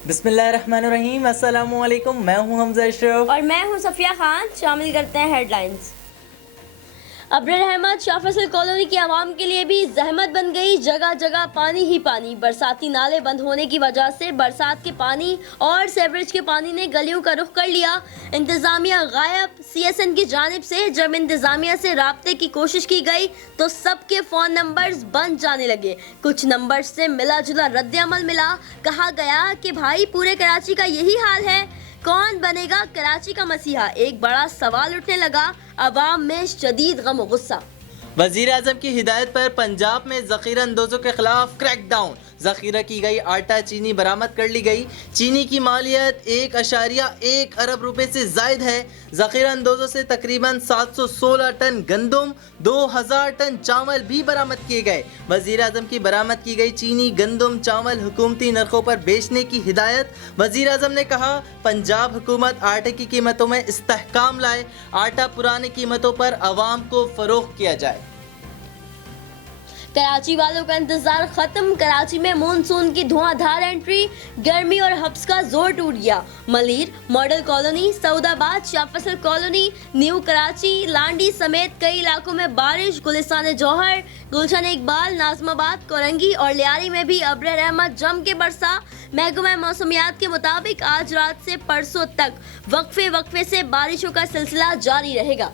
बिस्मिल्लाहिर्रहमानिर्रहीम, अस्सलामु अलैकुम। मैं हूं हमजा अशरफ और मैं हूं सफिया खान। शामिल करते हैं हेडलाइंस। अब्दुल रहमान शाह फैसल कॉलोनी की आवाम के लिए भी जहमत बन गई। जगह जगह पानी ही पानी। बरसाती नाले बंद होने की वजह से बरसात के पानी और सेवरेज के पानी ने गलियों का रुख कर लिया। इंतजामिया गायब। सीएसएन की जानिब से जब इंतजामिया से राब्ते की कोशिश की गई तो सबके फोन नंबर्स बंद जाने लगे। कुछ नंबर से मिला जुला रद्द-ए-अमल मिला। कहा गया कि भाई पूरे कराची का यही हाल है, कौन बनेगा कराची का मसीहा। एक बड़ा सवाल उठने लगा, अवाम में शदीद गम और गुस्सा। वजीर आजम की हिदायत पर पंजाब में जखीरा अंदोजों के खिलाफ क्रैकडाउन। जखीरा की गई आटा चीनी बरामद कर ली गई। चीनी की मालियत 1.1 अरब रुपए से जायद है। जखीरा अंदोजों से तकरीबन 716 टन गंदम, 2000 टन चावल भी बरामद किए गए। वजीर आजम की बरामद की गई चीनी, गंदम, चावल हुकूमती नरखों पर बेचने की हिदायत। वजीर आजम ने कहा, पंजाब हुकूमत आटे की कीमतों में इस्तेहकाम लाए। आटा पुरानी कीमतों पर आवाम को फरोख्त किया जाए। कराची वालों का इंतजार खत्म। कराची में मानसून की धुआंधार एंट्री। गर्मी और हब्स का जोर टूट गया। Malir, model colony, Saudabad, Shah Faisal colony, new Karachi, Landhi समेत कई इलाकों में बारिश। गुलिस्तान जौहर, गुलशन इकबाल, नाजमाबाद, कोरंगी और लियारी में भी अब्र रहमत जम के बरसा। महकमा मौसमियात के मुताबिक आज रात से परसों तक वक्फे से बारिशों का सिलसिला जारी रहेगा।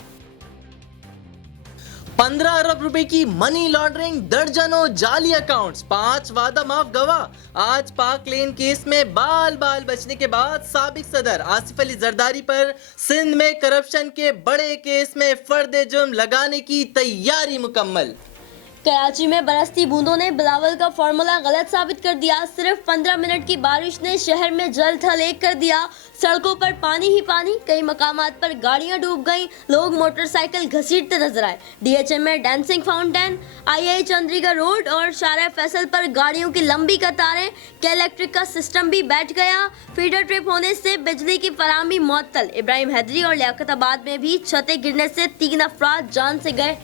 15 अरब रुपए की मनी लॉन्ड्रिंग, दर्जनों जाली अकाउंट्स, 5 वादा माफ गवाह। आज पाक लेन केस में बाल बचने के बाद साबिक सदर आसिफ अली जरदारी पर सिंध में करप्शन के बड़े केस में फर्द जुर्म लगाने की तैयारी मुकम्मल। कराची में बरसती बूंदों ने बिलावल का फार्मूला गलत साबित कर दिया। सिर्फ 15 मिनट की बारिश ने शहर में जल थल एक कर दिया। सड़कों पर पानी ही पानी। कई मकामात पर गाड़ियां डूब गईं। लोग मोटरसाइकिल घसीटते नजर आए। डीएचएम में डांसिंग फाउंटेन, आई चंद्रीगढ़ रोड और शारा फैसल पर गाड़ियों की लंबी कतारें। के इलेक्ट्रिक का सिस्टम भी बैठ गया। फीडर ट्रिप होने से बिजली की फराहमी मुअत्तल। इब्राहिम हैदरी और लियाकताबाद में भी छतें गिरने से 3 अफराद जान से गए।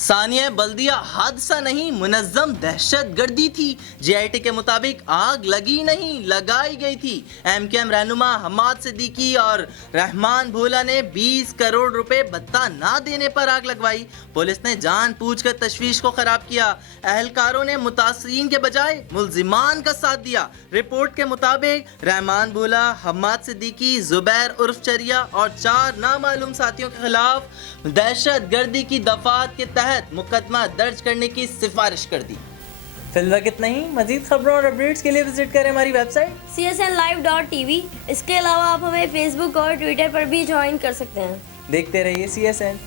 सानिया बल्दिया हादसा नहीं, मुनज्जम दहशतगर्दी थी। जीआईटी के मुताबिक आग लगी नहीं, लगाई गई थी। एमकेएम रहनुमा हमाद सिद्दीकी और रहमान भोला ने 20 करोड़ रुपए भत्ता ना देने पर आग लगवाई। पुलिस ने जान पूछकर तशवीश को खराब किया। अहलकारों ने मुतासरीन के बजाय मुल्जिमान का साथ दिया। रिपोर्ट के मुताबिक रहमान भोला, हमाद सिद्दीकी, जुबैर उर्फ चरिया और 4 नामालूम साथियों के खिलाफ दहशतगर्दी की दफात के तहत मुकदमा दर्ज करने की सिफारिश कर दी। फिलहाल इतना ही। मजीद खबरों और अपडेट्स के लिए विजिट करें हमारी वेबसाइट csnlive.tv। इसके अलावा आप हमें फेसबुक और ट्विटर पर भी ज्वाइन कर सकते हैं। देखते रहिए CSN।